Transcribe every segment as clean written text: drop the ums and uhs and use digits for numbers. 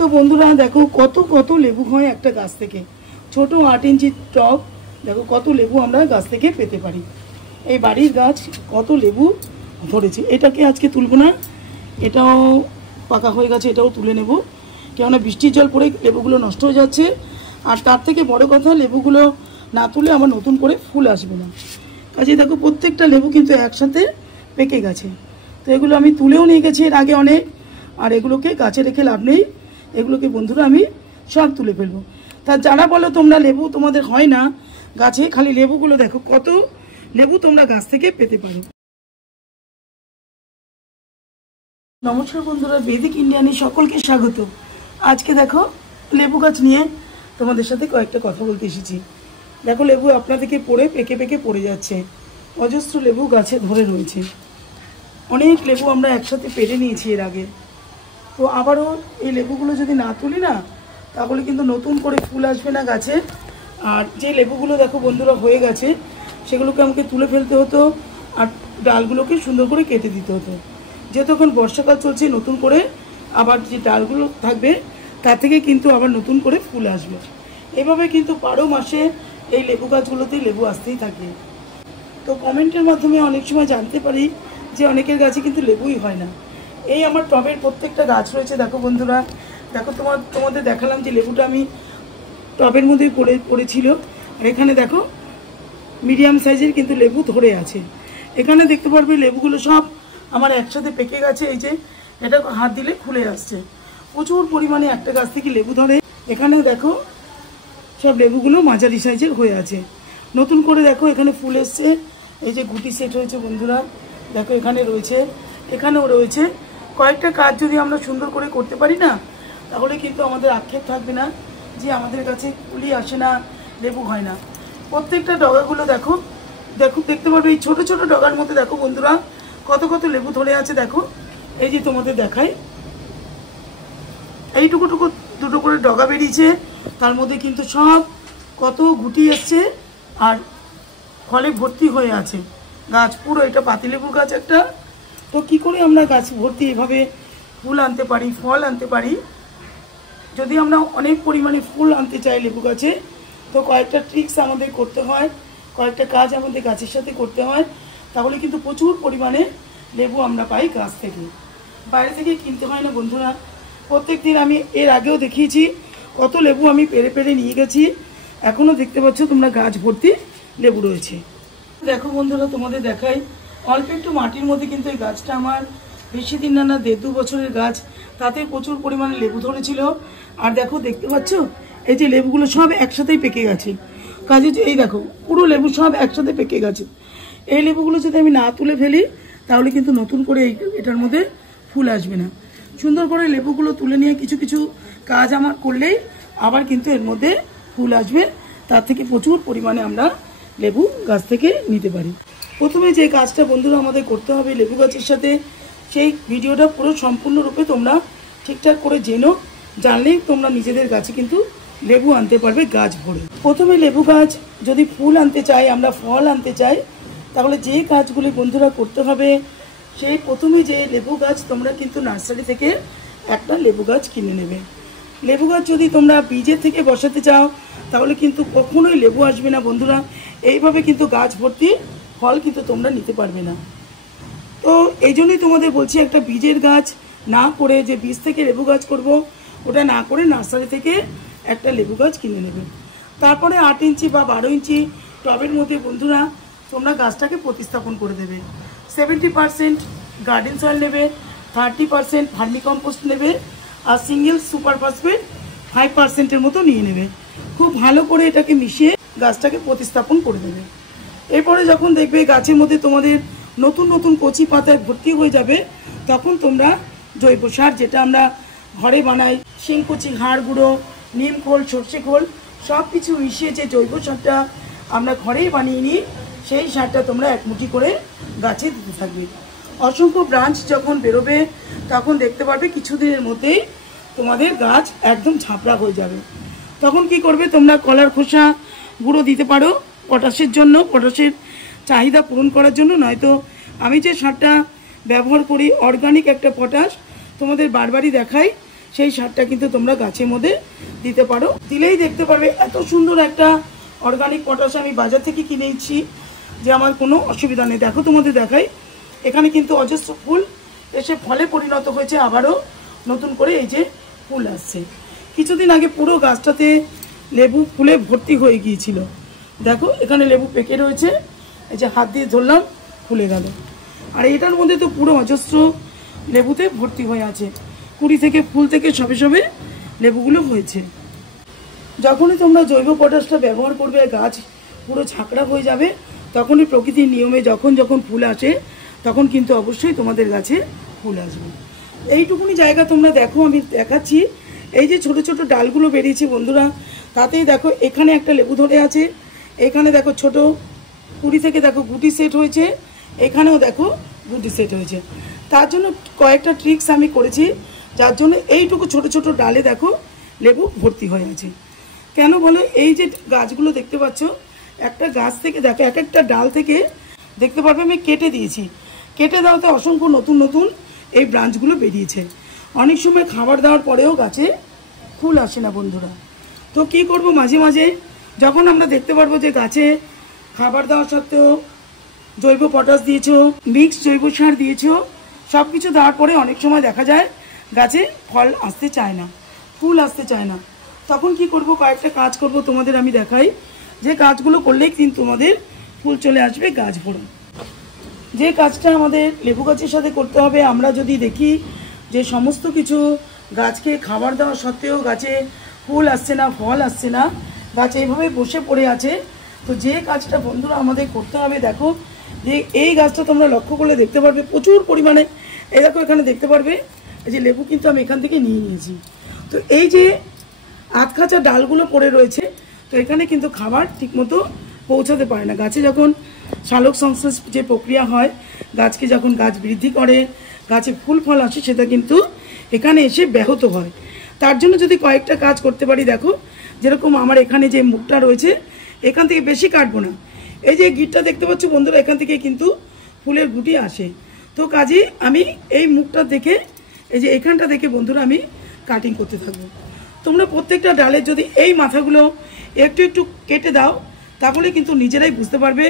তো বন্ধুরা দেখো কত কত লেবু হয় একটা গাছ থেকে। ছোট 8 ইঞ্চি টব, দেখো কত লেবু আমরা গাছ থেকে পেতে পারি। এই বাড়ির গাছ কত লেবু ধরেছে। এটাকে আজকে তুলব না, এটাও পাকা হয়ে গেছে, এটাও তুলে নেব, কেননা বৃষ্টির জল পড়ে লেবুগুলো নষ্ট হয়ে যাচ্ছে। আর তার থেকে বড় কথা, লেবুগুলো না তুলে আবার নতুন করে ফুল আসবে না। কাজে দেখো প্রত্যেকটা লেবু কিন্তু একসাথে পেকে গেছে। তো এগুলো আমি তুলেও নিয়ে গেছি এর আগে অনেক, আর এগুলোকে গাছে রেখে লাভ নেই, এগুলোকে বন্ধুরা আমি সব তুলে ফেলবো। তা যারা বলো তোমরা লেবু তোমাদের হয় না গাছে, খালি লেবুগুলো দেখো কত লেবু তোমরা গাছ থেকে পেতে পারো। নমস্কার বন্ধুরা, বেদিক ইন্ডিয়ানে সকলকে স্বাগত। আজকে দেখো লেবু গাছ নিয়ে তোমাদের সাথে কয়েকটা কথা বলতে এসেছি। দেখো লেবু আপনা থেকে পড়ে পেকে পেকে পড়ে যাচ্ছে, অজস্র লেবু গাছে ধরে রয়েছে। অনেক লেবু আমরা একসাথে পেরে নিয়েছি এর আগে। তো আবারও এই লেবুগুলো যদি না তুলি না, তাহলে কিন্তু নতুন করে ফুল আসবে না গাছে। আর যে লেবুগুলো দেখো বন্ধুরা হয়ে গেছে, সেগুলোকে আমাকে তুলে ফেলতে হতো, আর ডালগুলোকে সুন্দর করে কেটে দিতে হতো। যেহেতু এখন বর্ষাকাল চলছে, নতুন করে আবার যে ডালগুলো থাকবে তার থেকে কিন্তু আবার নতুন করে ফুল আসবে। এভাবে কিন্তু 12 মাসে এই লেবু গাছগুলোতেই লেবু আসতেই থাকে। তো কমেন্টের মাধ্যমে অনেক সময় জানতে পারি যে অনেকের গাছে কিন্তু লেবুই হয় না। এই আমার টবের প্রত্যেকটা গাছ রয়েছে দেখো বন্ধুরা, দেখো তোমাদের দেখালাম যে লেবুটা আমি টবের মধ্যেই পড়েছিল। আর এখানে দেখো মিডিয়াম সাইজের কিন্তু লেবু ধরে আছে। এখানে দেখতে পারবে লেবুগুলো সব আমার একসাথে পেকে গেছে। এই যে এটা হাত দিলে খুলে আসছে, প্রচুর পরিমাণে একটা গাছ থেকে লেবু ধরে। এখানে দেখো সব লেবুগুলো মাঝারি সাইজের হয়ে আছে। নতুন করে দেখো এখানে ফুল এসছে, এই যে গুটি সেট হয়েছে বন্ধুরা, দেখো এখানে রয়েছে, এখানেও রয়েছে। কয়েকটা কাজ যদি আমরা সুন্দর করে করতে পারি না, তাহলে কিন্তু আমাদের আক্ষেপ থাকবে না যে আমাদের কাছে ফুলই আসে না, লেবু হয় না। প্রত্যেকটা ডগাগুলো দেখো দেখতে পারবে, এই ছোট ছোট ডগার মধ্যে দেখো বন্ধুরা কত কত লেবু ধরে আছে। দেখো এই যে তোমাদের দেখায়, এইটুকু দুটো করে ডগা বেরিয়েছে, তার মধ্যে কিন্তু সব কত গুটি এসছে আর ফলে ভর্তি হয়ে আছে গাছ পুরো। এটা পাতিলেবুর গাছ একটা। তো কি করে আমরা গাছ ভর্তি এভাবে ফুল আনতে পারি, ফল আনতে পারি? যদি আমরা অনেক পরিমাণে ফুল আনতে চাই লেবু গাছে, তো কয়েকটা ট্রিক্স আমাদের করতে হয়, কয়েকটা কাজ আমাদের গাছের সাথে করতে হয়, তাহলে কিন্তু প্রচুর পরিমাণে লেবু আমরা পাই গাছ থেকে, বাইরে থেকে কিনতে হয় না বন্ধুরা। প্রত্যেক দিন আমি এর আগেও দেখিয়েছি কত লেবু আমি পেরে পেরে নিয়ে গেছি। এখনও দেখতে পাচ্ছ তোমরা গাছ ভর্তি লেবু রয়েছে। দেখো বন্ধুরা তোমাদের দেখাই, অল্প একটু মাটির মধ্যে কিন্তু এই গাছটা আমার বেশি দিন না 1.5-2 বছরের গাছ, তাতে প্রচুর পরিমাণে লেবু ধরেছিল। আর দেখো দেখতে পাচ্ছ এই যে লেবুগুলো সব একসাথেই পেকে গেছে। কাজে এই দেখো পুরো লেবু সব একসাথে পেকে গেছে। এই লেবুগুলো যদি আমি না তুলে ফেলি, তাহলে কিন্তু নতুন করে এটার মধ্যে ফুল আসবে না। সুন্দর করে লেবুগুলো তুলে নিয়ে কিছু কিছু কাজ আমার করলেই আবার কিন্তু এর মধ্যে ফুল আসবে। তার থেকে প্রচুর পরিমাণে আমরা লেবু গাছ থেকে নিতে পারি। প্রথমে যে কাজটা বন্ধুরা আমাদের করতে হবে লেবু গাছের সাথে, সেই ভিডিওটা পুরো সম্পূর্ণরূপে তোমরা ঠিকঠাক করে জানলেই তোমরা নিজেদের গাছে কিন্তু লেবু আনতে পারবে গাছ ভরে। প্রথমে লেবু গাছ যদি ফুল আনতে চাই, আমরা ফল আনতে চাই, তাহলে যে কাজগুলি বন্ধুরা করতে হবে, সেই প্রথমে যে লেবু গাছ তোমরা কিন্তু নার্সারি থেকে একটা লেবু গাছ কিনে নেবে। লেবু গাছ যদি তোমরা বীজের থেকে বসাতে চাও, তাহলে কিন্তু কখনোই লেবু আসবে না বন্ধুরা। এইভাবে কিন্তু গাছ ভর্তি ফল কিন্তু তোমরা নিতে পারবে না। তো এই জন্যই তোমাদের বলছি, একটা বীজের গাছ না করে, যে বীজ থেকে লেবু গাছ করব, ওটা না করে নার্সারি থেকে একটা লেবু গাছ কিনে নেবে। তারপরে 8 ইঞ্চি বা 12 ইঞ্চি টবের মধ্যে বন্ধুরা তোমরা গাছটাকে প্রতিস্থাপন করে দেবে। 70% গার্ডেন সয়েল নেবে, 30% ভার্মি কম্পোস্ট নেবে, আর সিঙ্গেল সুপার ফসফেট 5%-এর মতো নিয়ে নেবে। খুব ভালো করে এটাকে মিশিয়ে গাছটাকে প্রতিস্থাপন করে দেবে। এরপরে যখন দেখবে গাছের মধ্যে তোমাদের নতুন নতুন কচি পাতায় ভর্তি হয়ে যাবে, তখন তোমরা জৈব সার, যেটা আমরা ঘরে বানাই, শিংকুচি, হাড় গুঁড়ো, নিম খোল, সর্ষে খোল, সব কিছু মিশিয়ে যে জৈব সারটা আমরা ঘরেই বানিয়ে নিই, সেই সারটা তোমরা 1 মুঠি করে গাছে দিতে থাকবে। অসংখ্য ব্রাঞ্চ যখন বেরোবে, তখন দেখতে পারবে কিছুদিনের মধ্যেই তোমাদের গাছ একদম ঝাঁপড়া হয়ে যাবে। তখন কি করবে, তোমরা কলার খোসা গুঁড়ো দিতে পারো পটাশের জন্য, পটাশের চাহিদা পূরণ করার জন্য। নয়তো আমি যে সারটা ব্যবহার করি অর্গানিক একটা পটাশ, তোমাদের বারবারই দেখাই, সেই সারটা কিন্তু তোমরা গাছের মধ্যে দিতে পারো। দিলেই দেখতে পারবে এত সুন্দর একটা অর্গানিক পটাশ আমি বাজার থেকে কিনেছি, যে আমার কোনো অসুবিধা নেই। দেখো তোমাদের দেখাই, এখানে কিন্তু অজস্র ফুল এসে ফলে পরিণত হয়েছে, আবারও নতুন করে এই যে ফুল আসছে। কিছুদিন আগে পুরো গাছটাতে লেবু ফুলে ভর্তি হয়ে গিয়েছিল। দেখো এখানে লেবু পেকে রয়েছে, এই যে হাত দিয়ে ধরলাম ফুলে গেল। আর এটার মধ্যে তো পুরো অজস্র লেবুতে ভর্তি হয়ে আছে, কুড়ি থেকে ফুল থেকে সবে সবে লেবুগুলো হয়েছে। যখনই তোমরা জৈব পটাশটা ব্যবহার করবে, গাছ পুরো ঝাঁকড়া হয়ে যাবে, তখনই প্রকৃতির নিয়মে যখন যখন ফুল আসে তখন কিন্তু অবশ্যই তোমাদের গাছে ফুল আসবে। এইটুকুনি জায়গা তোমরা দেখো, আমি দেখাচ্ছি। এই যে ছোট ছোট ডালগুলো বেরিয়েছে বন্ধুরা, তাতেই দেখো এখানে একটা লেবু ধরে আছে, এখানে দেখো ছোট কুড়ি থেকে দেখো গুটি সেট হয়েছে, এখানেও দেখো গুটি সেট হয়েছে। তার জন্য কয়েকটা ট্রিক্স আমি করেছি, যার জন্য এইটুকু ছোট ছোট ডালে দেখো লেবু ভর্তি হয়ে আছে। কেন বলো, এই যে গাছগুলো দেখতে পাচ্ছ, একটা গাছ থেকে দেখো এক একটা ডাল থেকে দেখতে পারবে আমি কেটে দিয়েছি, কেটে দেওয়াতে অসংখ্য নতুন নতুন এই ব্রাঞ্চগুলো বেরিয়েছে। অনেক সময় খাবার দেওয়ার পরেও গাছে ফুল আসে না বন্ধুরা। তো কি করব, মাঝে মাঝে যখন আমরা দেখতে পারবো যে গাছে খাবার দেওয়া সত্ত্বেও জৈব পটাশ দিয়েছো, মিক্স জৈব সার দিয়েছো, সব কিছু দেওয়ার পরে অনেক সময় দেখা যায় গাছে ফল আসতে চায় না, ফুল আসতে চায় না, তখন কি করব, কয়েকটা কাজ করব তোমাদের আমি দেখাই, যে কাজগুলো করলেই কিন্তু তোমাদের ফুল চলে আসবে গাছ ভরে। যে কাজটা আমাদের লেবু গাছের সাথে করতে হবে, আমরা যদি দেখি যে সমস্ত কিছু গাছকে খাবার দেওয়া সত্ত্বেও গাছে ফুল আসছে না, ফল আসছে না, গাছ এইভাবে বসে পড়ে আছে, তো যে কাজটা বন্ধুরা আমাদের করতে হবে, দেখো যে এই গাছটা তোমরা লক্ষ্য করলে দেখতে পারবে প্রচুর পরিমাণে, এই দেখো এখানে দেখতে পারবে এই যে লেবু কিন্তু আমি এখান থেকে নিয়ে নিয়েছি। তো এই যে আধখাঁচা ডালগুলো পড়ে রয়েছে, তো এখানে কিন্তু খাবার ঠিকমতো পৌঁছাতে পারে না। গাছে যখন সালোক সংশ্লেষ যে প্রক্রিয়া হয়, গাছকে যখন গাছ বৃদ্ধি করে, গাছে ফুল ফল আসে, সেটা কিন্তু এখানে এসে ব্যাহত হয়। তার জন্য যদি কয়েকটা কাজ করতে পারি, দেখো যেরকম আমার এখানে যে মুখটা রয়েছে, এখান থেকে বেশি কাটবো না, এই যে গিটটা দেখতে পাচ্ছ বন্ধুরা, এখান থেকে কিন্তু ফুলের গুটি আসে। তো কাজে আমি এই মুখটা দেখে, এই যে এখানটা দেখে বন্ধুরা আমি কাটিং করতে থাকবো। তোমরা প্রত্যেকটা ডালের যদি এই মাথাগুলো একটু একটু কেটে দাও, তাহলে কিন্তু নিজেরাই বুঝতে পারবে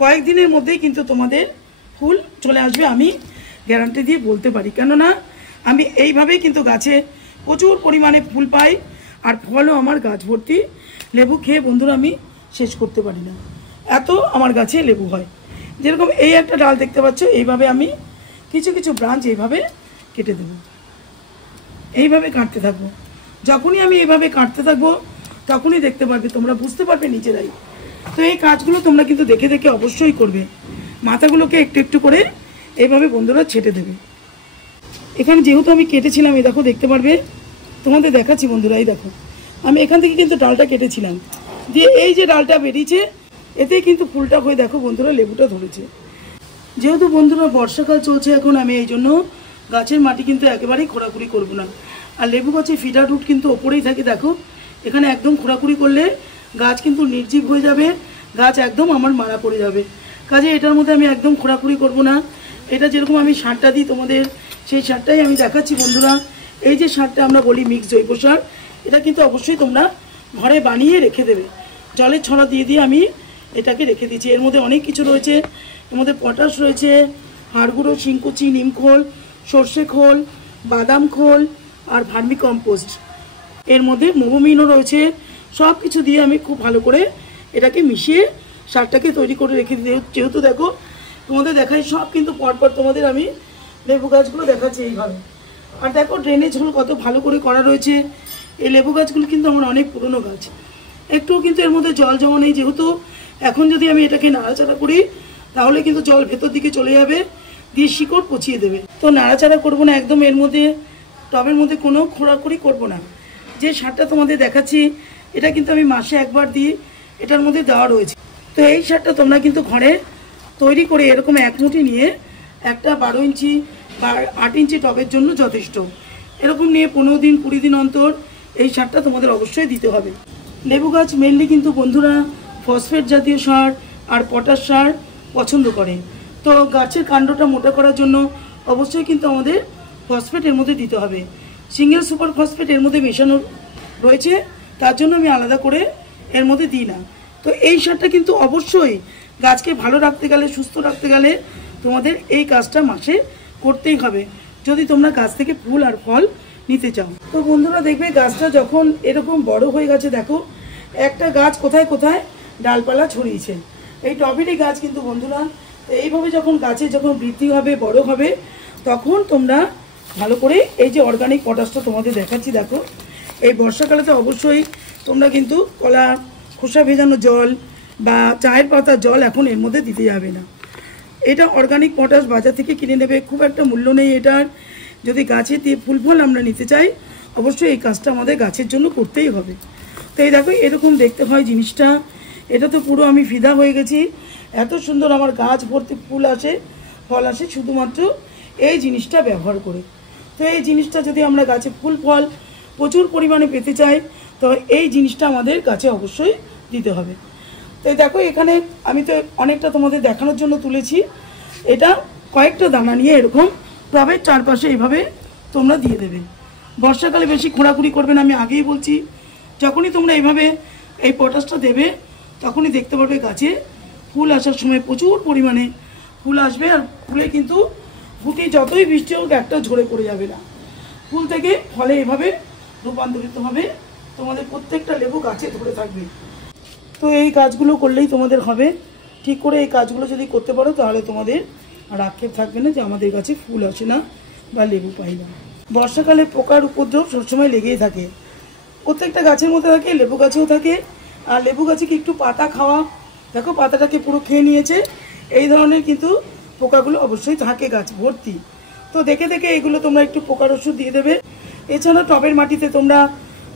কয়েকদিনের মধ্যেই কিন্তু তোমাদের ফুল চলে আসবে, আমি গ্যারান্টি দিয়ে বলতে পারি। কেননা আমি এইভাবেই কিন্তু গাছে প্রচুর পরিমাণে ফুল পাই, আর ফলও আমার গাছ ভর্তি। লেবু খেয়ে বন্ধুরা আমি শেষ করতে পারি না, এত আমার গাছে লেবু হয়। যেরকম এই একটা ডাল দেখতে পাচ্ছ, এইভাবে আমি কিছু কিছু ব্রাঞ্চ এইভাবে কেটে দেব, এইভাবে কাটতে থাকবো। যখনই আমি এইভাবে কাটতে থাকবো, তখনই দেখতে পারবে, তোমরা বুঝতে পারবে নিজেরাই। তো এই কাজগুলো তোমরা কিন্তু দেখে দেখে অবশ্যই করবে। মাথাগুলোকে একটু একটু করে এইভাবে বন্ধুরা ছেটে দেবে। এখানে যেহেতু আমি কেটেছিলাম, এই দেখো দেখতে পারবে, তোমাদের দেখাচ্ছি বন্ধুরা, এই দেখো আমি এখান থেকে কিন্তু ডালটা কেটেছিলাম, দিয়ে এই যে ডালটা বেরিয়েছে, এতে কিন্তু ফুলটা হয়ে দেখো বন্ধুরা লেবুটা ধরেছে। যেহেতু বন্ধুরা বর্ষাকাল চলছে এখন, আমি এই জন্য গাছের মাটি কিন্তু একেবারেই খোঁড়াখুড়ি করবো না। আর লেবু গাছে ফিডার রুট কিন্তু ওপরেই থাকে, দেখো এখানে একদম খোঁড়াখুড়ি করলে গাছ কিন্তু নির্জীব হয়ে যাবে, গাছ একদম আমার মারা পড়ে যাবে। কাজে এটার মধ্যে আমি একদম খোঁড়াখুড়ি করবো না। এটা যেরকম আমি সারটা দিই তোমাদের, সেই সারটাই আমি দেখাচ্ছি বন্ধুরা। এই যে সারটা আমরা বলি মিক্স জৈব সার, এটা কিন্তু অবশ্যই তোমরা ঘরে বানিয়ে রেখে দেবে। জলের ছড়া দিয়ে দিয়ে আমি এটাকে রেখে দিচ্ছি। এর মধ্যে অনেক কিছু রয়েছে, এর মধ্যে পটাশ রয়েছে, হাড়গুঁড়ো, শিংকুচি, নিমখোল, সর্ষে খোল, বাদাম খোল আর ভার্মি কম্পোস্ট, এর মধ্যে মোমোমিনও রয়েছে। সব কিছু দিয়ে আমি খুব ভালো করে এটাকে মিশিয়ে সারটাকে তৈরি করে রেখে দিই। যেহেতু দেখো তোমাদের দেখাই সব কিন্তু পরপর তোমাদের আমি লেবু গাছগুলো দেখাচ্ছি এইভাবে। আর দেখো ড্রেনেজ হোল কত ভালো করে করা রয়েছে। এই লেবু গাছগুলো কিন্তু আমার অনেক পুরনো গাছ, একটু কিন্তু এর মধ্যে জল জমা নেই। যেহেতু এখন যদি আমি এটাকে নাড়াচাড়া করি, তাহলে কিন্তু জল ভেতর দিকে চলে যাবে, দিয়ে শিকড় পচিয়ে দেবে। তো নাড়াচাড়া করবো না একদম, এর মধ্যে টবের মধ্যে কোনো খোঁড়াখুড়ি করবো না। যে সারটা তোমাদের দেখাচ্ছি, এটা কিন্তু আমি মাসে একবার দিই, এটার মধ্যে দেওয়া রয়েছে। তো এই সারটা তোমরা কিন্তু ঘরে তৈরি করে এরকম এক মুঠি নিয়ে, একটা 12 ইঞ্চি বা 8 ইঞ্চি টবের জন্য যথেষ্ট। এরকম নিয়ে 15 দিন 20 দিন অন্তর এই সারটা তোমাদের অবশ্যই দিতে হবে। লেবু গাছ মেনলি কিন্তু বন্ধুরা ফসফেট জাতীয় সার আর পটাশ সার পছন্দ করে। তো গাছের কাণ্ডটা মোটা করার জন্য অবশ্যই কিন্তু আমাদের ফসফেট এর মধ্যে দিতে হবে। সিঙ্গেল সুপার ফসফেট এর মধ্যে মেশানো রয়েছে, তার জন্য আমি আলাদা করে এর মধ্যে দিই না। তো এই সারটা কিন্তু অবশ্যই গাছকে ভালো রাখতে গেলে, সুস্থ রাখতে গেলে তোমাদের এই কাজটা মাসে করতেই হবে, যদি তোমরা গাছ থেকে ফুল আর ফল নিতে চাও। তো বন্ধুরা দেখবে গাছটা যখন এরকম বড় হয়ে গেছে, দেখো একটা গাছ কোথায় কোথায় ডালপালা ছড়িয়েছে। এই টবেরই গাছ কিন্তু বন্ধুরা, এইভাবে যখন গাছে যখন বৃদ্ধি হবে, বড় হবে, তখন তোমরা ভালো করে এই যে অর্গানিক পটাশটা তোমাদের দেখাচ্ছি, দেখো এই বর্ষাকালে তো অবশ্যই তোমরা কিন্তু কলা খোসা ভেজানো জল বা চায়ের পাতার জল এখন এর মধ্যে দিতে যাবে না। এটা অর্গানিক পটাশ বাজার থেকে কিনে নেবে, খুব একটা মূল্য নেই এটার। যদি গাছে দিয়ে ফুল ফল আমরা নিতে চাই, অবশ্যই এই কাজটা আমাদের গাছের জন্য করতেই হবে। তো এই দেখো এরকম দেখতে হয় জিনিসটা। এটা তো পুরো আমি ফিদা হয়ে গেছি, এত সুন্দর আমার গাছ ভর্তি ফুল আসে, ফল আসে শুধুমাত্র এই জিনিসটা ব্যবহার করে। তো এই জিনিসটা যদি আমরা গাছে ফুল ফল প্রচুর পরিমাণে পেতে চাই, তো এই জিনিসটা আমাদের গাছে অবশ্যই দিতে হবে। তো দেখো এখানে আমি তো অনেকটা তোমাদের দেখানোর জন্য তুলেছি। এটা কয়েকটা দানা নিয়ে এরকম টবের চারপাশে এইভাবে তোমরা দিয়ে দেবে। বর্ষাকালে বেশি খোঁড়াখুড়ি করবে না, আমি আগেই বলছি। যখনই তোমরা এইভাবে এই পটাশটা দেবে, তখনই দেখতে পারবে গাছে ফুল আসার সময় প্রচুর পরিমাণে ফুল আসবে। আর ফুলে কিন্তু ফুটে যতই বৃষ্টি হোক একটা ঝরে পড়ে যাবে না, ফুল থেকে ফলে এভাবে রূপান্তরিত হবে, তোমাদের প্রত্যেকটা লেবু গাছে ধরে থাকবে। তো এই কাজগুলো করলেই তোমাদের হবে। ঠিক করে এই কাজগুলো যদি করতে পারো, তাহলে তোমাদের আর আক্ষেপ থাকবে না যে আমাদের গাছে ফুল আসে না বা লেবু পাই না। বর্ষাকালে পোকার উপদ্রব সবসময় লেগেই থাকে, প্রত্যেকটা গাছের মধ্যে থাকে, লেবু গাছেও থাকে। আর লেবু গাছে কি একটু পাতা খাওয়া, দেখো পাতাটাকে পুরো খেয়ে নিয়েছে, এই ধরনের কিন্তু পোকাগুলো অবশ্যই থাকে গাছ ভর্তি। তো দেখে দেখে এগুলো তোমরা একটু পোকার ওষুধ দিয়ে দেবে। এছাড়া টবের মাটিতে তোমরা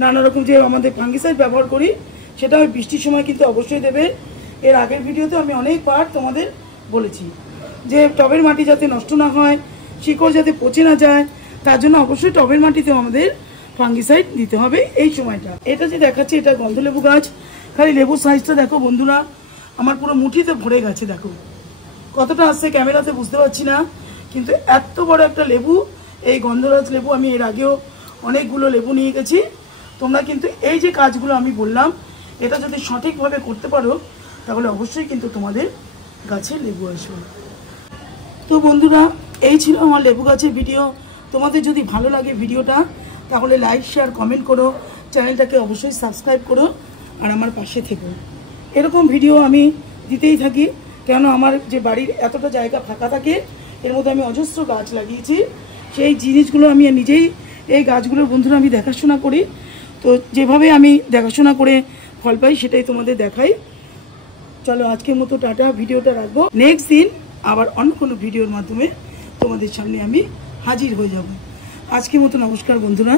নানা রকম যে আমাদের ফাঙ্গিসাইড ব্যবহার করি, সেটা ওই বৃষ্টির সময় কিন্তু অবশ্যই দেবে। এর আগের ভিডিওতে আমি অনেকবার তোমাদের বলেছি যে টবের মাটি যাতে নষ্ট না হয়, শিকড় যাতে পচে না যায়, তার জন্য অবশ্যই টবের মাটিতেও আমাদের ফাঙ্গিসাইড দিতে হবে এই সময়টা। এটা যে দেখাচ্ছি, এটা গন্ধলেবু গাছ। খালি লেবুর সাইজটা দেখো বন্ধুরা, আমার পুরো মুঠিতে ভরে গেছে। দেখো কতটা আসছে ক্যামেরাতে বুঝতে পারছি না, কিন্তু এত বড় একটা লেবু, এই গন্ধরাজ লেবু। আমি এর আগেও অনেকগুলো লেবু নিয়ে গেছি। তোমরা কিন্তু এই যে কাজগুলো আমি বললাম, এটা যদি সঠিকভাবে করতে পারো, তাহলে অবশ্যই কিন্তু তোমাদের গাছে লেবু আসবে। তো বন্ধুরা, এই ছিল আমার লেবু গাছের ভিডিও। তোমাদের যদি ভালো লাগে ভিডিওটা, তাহলে লাইক শেয়ার কমেন্ট করো, চ্যানেলটাকে অবশ্যই সাবস্ক্রাইব করো, আর আমার পাশে থেকো। এরকম ভিডিও আমি দিতেই থাকি, কেন আমার যে বাড়ির এতটা জায়গা ফাঁকা থাকে, এর মধ্যে আমি অজস্র গাছ লাগিয়েছি। সেই জিনিসগুলো আমি নিজেই, এই গাছগুলোর বন্ধুরা আমি দেখাশোনা করি। তো যেভাবে আমি দেখাশোনা করে ফল পাই, সেটাই তোমাদের দেখাই। চলো আজকের মতো টাটা, ভিডিওটা রাখবো। নেক্সট দিন আবার অন্য কোনো ভিডিওর মাধ্যমে তোমাদের সামনে আমি হাজির হয়ে যাব। আজকের মতো নমস্কার বন্ধুরা।